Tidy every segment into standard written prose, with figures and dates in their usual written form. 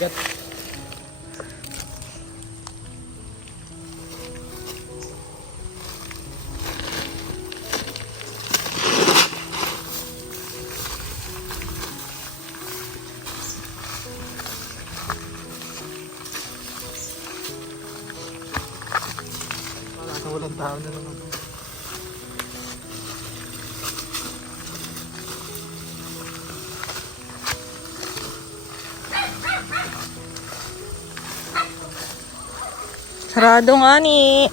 Gat. Walang tao na naman. Sarado nga ni.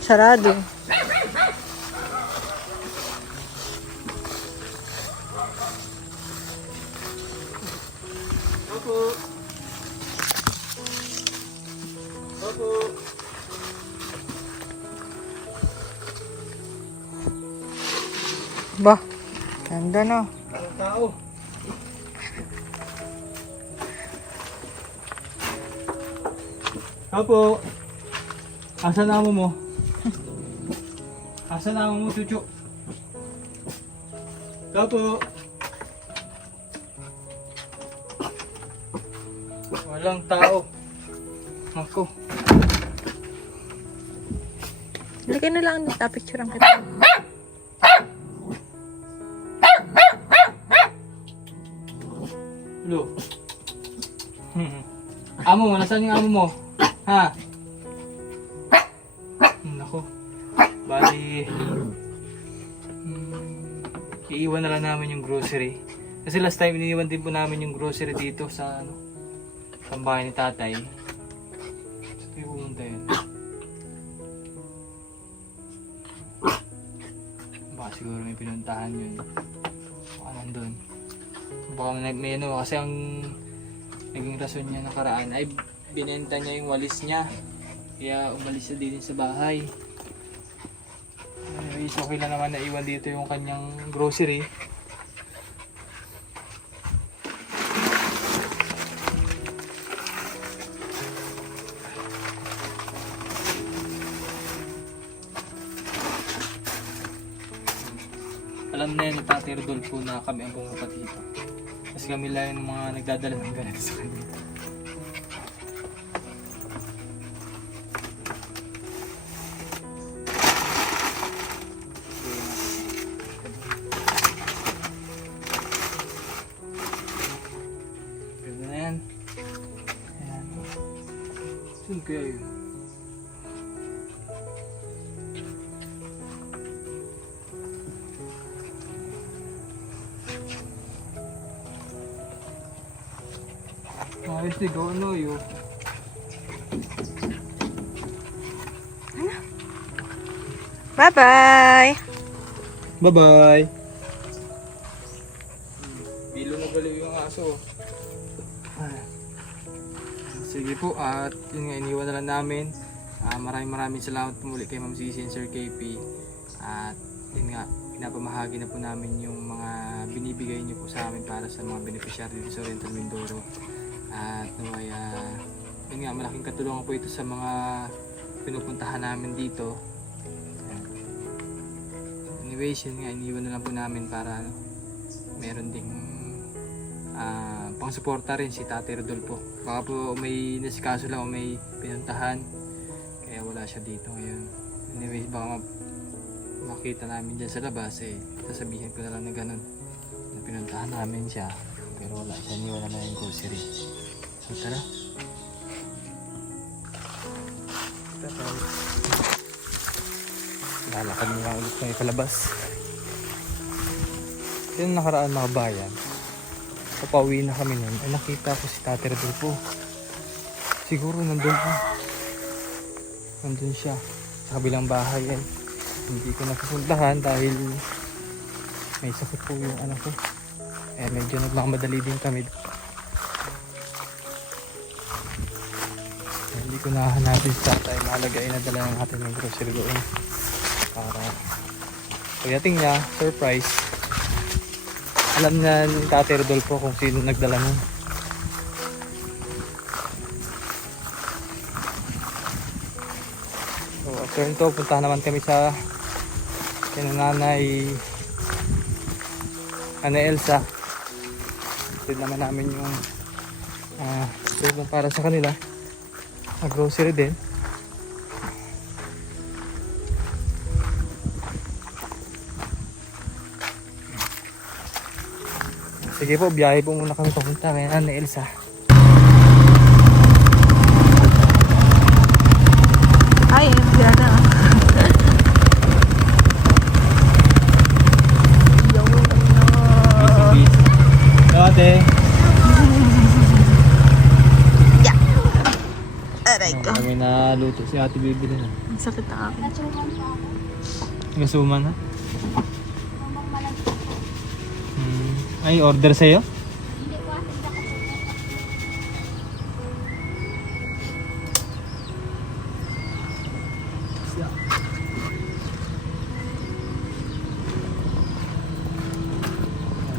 Sarado. Opo. Opo. Ba, ganda na. Walang tao. Opo. Asan na amo mo? Asan na amo mo, Chuchu? Opo. Walang tao. Ako. Lagay na lang dito, picture ang kita. Lo. Amo mo, nasaan yung amo mo? Ha? Nako. Bali. Iiwan na lang namin yung grocery. Kasi last time iniiwan din po namin yung grocery dito sa ano, sa bahay ni tatay. Saan kayo pumunta yun? Baka siguro may pinuntahan yun. Baka nandun. Baka may ano, kasi ang naging rason niya nakaraan ay binenta niya yung walis niya. Kaya umalis na din sa bahay. Anyways, okay lang naman na iwan dito yung kanyang grocery. Alam na yan ni Tatay Rodolfo na kami ang pumunta dito. Kasi kami lang yung mga nagdadala ng ganito sa kanya. Ganda na yan. Ayan. Saan kaya yun? Ayos di ko ano yun. Bye-bye! Bye-bye! Bilo na galiw yung aso. Sige po, at yun nga, iniwan na lang namin. Maraming salamat po muli kay Ma'am Cici and Sir KP. At yun nga, pinapamahagi na po namin yung mga binibigay niyo po sa amin para sa mga beneficiary dito sa Oriental Mindoro. At naway, yun nga, malaking katulungan po ito sa mga pinupuntahan namin dito. Anyways, yun nga, iniwan na lang po namin para meron ding pang-suporta rin si Tatay Rodolfo. Baka po may nasikaso lang o may pinuntahan, kaya wala siya dito ngayon. Anyways, baka makita namin dyan sa labas, sasabihin ko na lang na ganun, na pinuntahan namin siya, pero wala siya, iniwan na lang yung grocery. So tara. Lalakad na lang ulit ng palabas. Yung nakaraan mga bayan, papauwi na kami nun, ay nakita ko si Tatay Rodolfo. Siguro nandun po. Nandun siya sa kabilang bahay. Hindi ko napupuntahan dahil may sakit po yung anak ko. Medyo nagmamadali din kami. Hindi ko nahanapin sa tatay. Mahalaga ay nadala ng atin ng grocery doon. Para pagdating niya, surprise. Alam na ni Tatay Rodolfo kung sino nagdala nun. So after nito, puntahan naman kami sa nanay Ana Elsa. Ito naman namin yung So, para sa kanila, grocery din. Sige po, biyahe po muna kami papunta kay Ate Elsa. Ay, sila na. Busy. Ate. Aray ko. Kami na luto si ate bibili na. Ang sakit na akin. Gasuman ha? Ay, order sa'yo?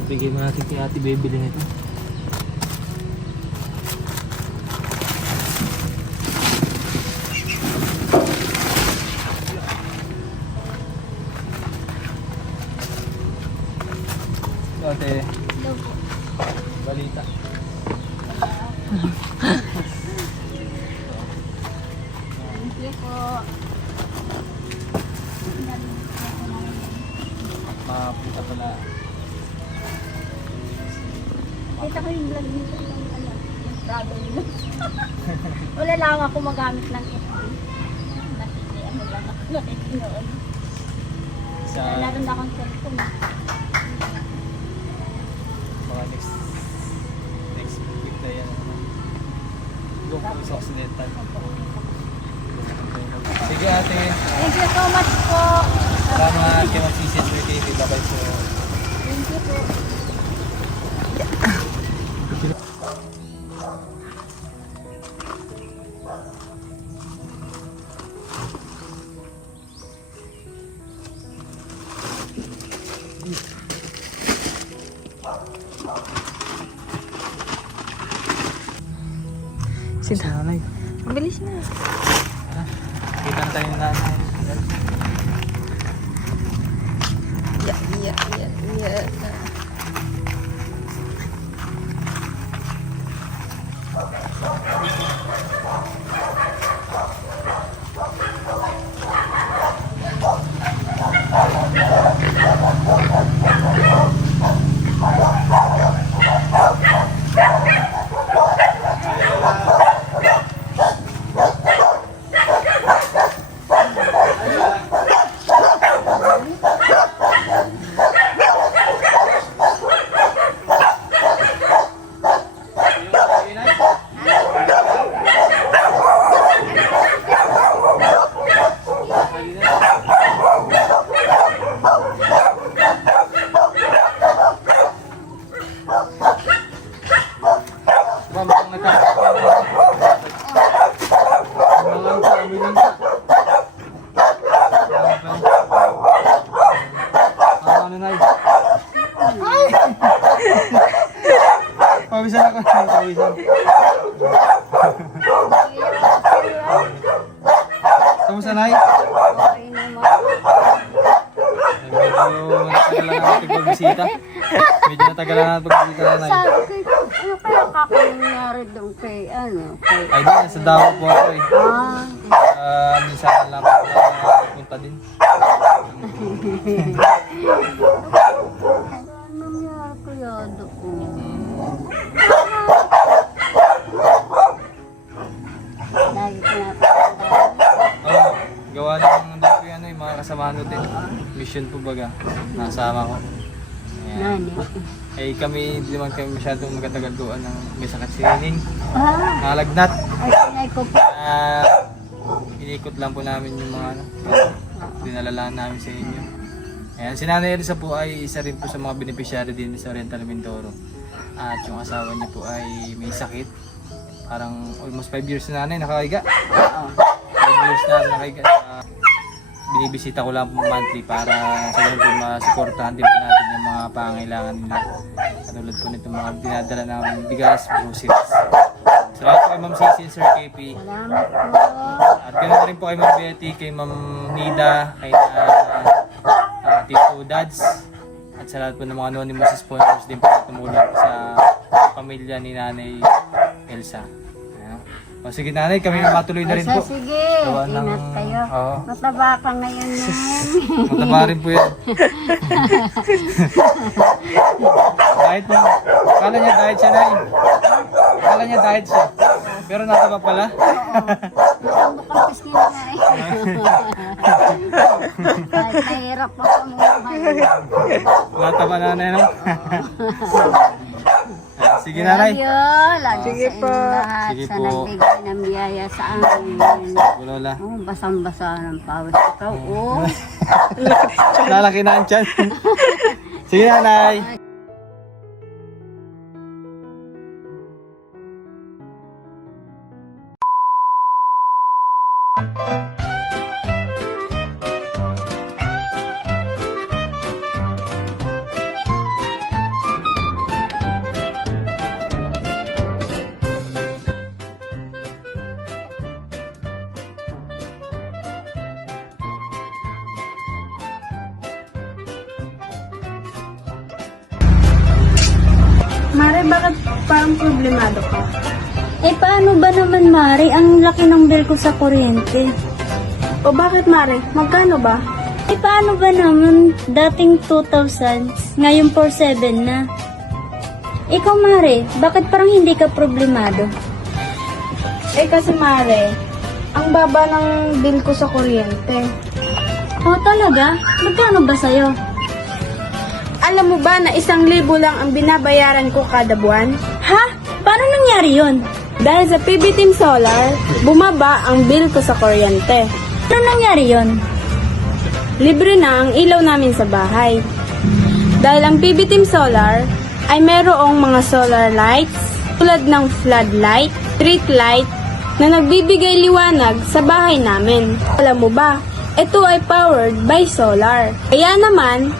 Bigay mo natin kay ate bibili nito. Ate, balita. Thank you po. Mapunta pala. Kita ko yung vlog nito yung ano, yung travel nito. Wala lang ako magamit ng FB. Ano lang ako nakikinoon. Sa Meron na akong cellphone. mga next week na yan. Doon kami sa Occidental. Sige ate. Thank you so much po. Salamat kay Ma'am Sisi Sir TV. Bye-bye po. Thank you po. Sila. Nanay. Mabilis na. Kita na tayo na. Yeah. Pawisan ako. Pawisan. Kamusta, Nay? Okay naman. Medyo natagal lang natin pagbisita. Medyo natagal lang natin pagbisita na, Nay. Sabi ko, ano kaya kakangyari doon kay ano? Kay... Ay, di, nasa Davao po ako eh. Ah, Minsan lang ako punta din. ano nangyari kaya doon? Lagi pinapakita. Oh, gawa ng hindi ko yan eh, mga kasamahan ko din. Mission po baga. Nasama ko. Ayan. Nani? Eh kami, hindi naman kami masyadong magkatagaluan ng may sakit si Nining. Ah, Nalagnat. ay sinay ko po. Inikot lang po namin yung mga ano, dinalalaan namin sa inyo. Ayan, si Nanay Elsa po ay isa rin po sa mga beneficiary din sa Oriental Mindoro. At yung asawa niya po ay may sakit. Parang almost 5 years na nanay nakahiga. 5 years na nakahiga. Binibisita ko lang po monthly para sa ganun po masuportahan din po natin yung mga pangailangan nila. Katulad po nitong mga dinadala ng bigas, groceries. Salamat po kay Ma'am Sisi, Sir KP. Salamat po. At ganoon rin po kay Ma'am Betty, kay Ma'am Nida, kay Tito Dads. At sa lahat po ng mga anonymous sponsors din po na tumulong sa pamilya ni Nanay Elsa. O, sige nanay, kami matuloy na rin po. Sige, Gawa ng- ingat kayo. Oo. Mataba ka ngayon yan. Mataba rin po yan. Diet mo. Kala niya diet siya, Nay. Kala niya diet siya. Pero nataba pala. Isang bukang piski na nga eh. Kahit nahirap ako sa buhay. Nataba nanay, no? Sige nanay. Lalo Sige sa po. inyong lahat Sige sa po. nagbigay ng biyaya sa amin. Po, Lola. Oh, basang-basa ng pawis ikaw. Oh. Lalaki na ang tiyan. Sige nanay. Mare, bakit parang problemado ka? Eh paano ba naman Mari? Ang laki ng bill ko sa kuryente. O bakit, Mare? Magkano ba? Eh paano ba naman? Dating 2,000, ngayon 4,700 na. Ikaw Mari, bakit parang hindi ka problemado? Eh kasi, Mare, ang baba ng bill ko sa kuryente. Oh talaga? Magkano ba sa'yo? Alam mo ba na 1,000 lang ang binabayaran ko kada buwan? Ha? Paano nangyari yun? Dahil sa PB Team Solar, bumaba ang bill ko sa kuryente. Paano nangyari yun? Libre na ang ilaw namin sa bahay. Dahil ang PB Team Solar ay merong mga solar lights tulad ng floodlight, street light na nagbibigay liwanag sa bahay namin. Alam mo ba, ito ay powered by solar. Kaya naman,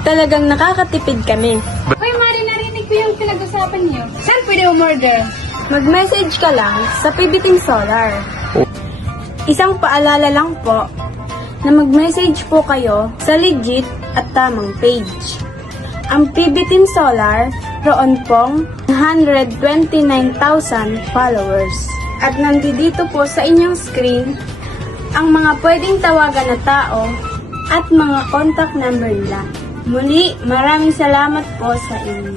talagang nakakatipid kami. Hoy, Mari, narinig ko yung pinag-usapan niyo. Saan pwede umorder? Mag-message ka lang sa PB Team Solar. Isang paalala lang po na mag-message po kayo sa legit at tamang page. Ang PB Team Solar, roon pong 129,000 followers. At nandito po sa inyong screen ang mga pwedeng tawagan na tao at mga contact number nila. Muli, maraming salamat po sa inyo.